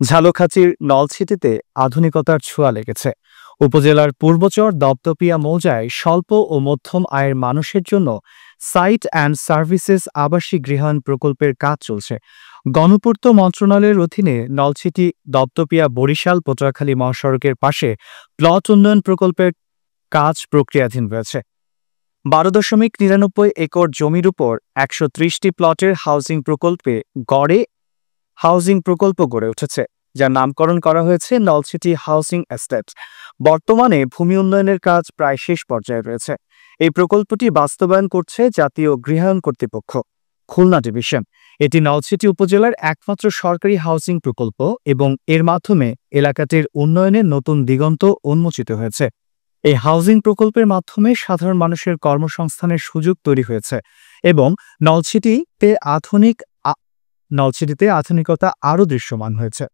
ঝালকাঠির নলছিটিতে আধুনিকতার ছোঁয়া লেগেছে। উপজেলার পূর্বচর দপদপিয়া মৌজায় স্বল্প ও মধ্যম আয়ের মানুষের জন্য সাইট অ্যান্ড সার্ভিসেস আবাসিক গৃহায়ণ প্রকল্পের কাজ চলছে। গণপূর্ত মন্ত্রণালয়ের অধীনে নলছিটি দপদপিয়া বরিশাল পটুয়াখালী মহাসড়কের পাশে প্লট উন্নয়ন প্রকল্পের কাজ প্রক্রিয়াধীন রয়েছে। ১২.৯৯ একর জমির উপর ১৩০টি প্লটের হাউজিং প্রকল্প গড়ে উঠেছে, যার নামকরণ করা হয়েছে নলছিটি হাউজিং এস্টেট। বর্তমানে ভূমি উন্নয়নের কাজ প্রায় শেষ পর্যায়ে রয়েছে। এই প্রকল্পটি বাস্তবায়ন করছে জাতীয় গৃহায়ণ কর্তৃপক্ষ, খুলনা ডিভিশন। এটি নলছিটি উপজেলার একমাত্র সরকারি হাউজিং প্রকল্প এবং এর মাধ্যমে এলাকাটির উন্নয়নের নতুন দিগন্ত উন্মোচিত হয়েছে। এই হাউজিং প্রকল্পের মাধ্যমে সাধারণ মানুষের কর্মসংস্থানের সুযোগ তৈরি হয়েছে এবং নলছিটিতে আধুনিকতা আরও দৃশ্যমান হয়েছে।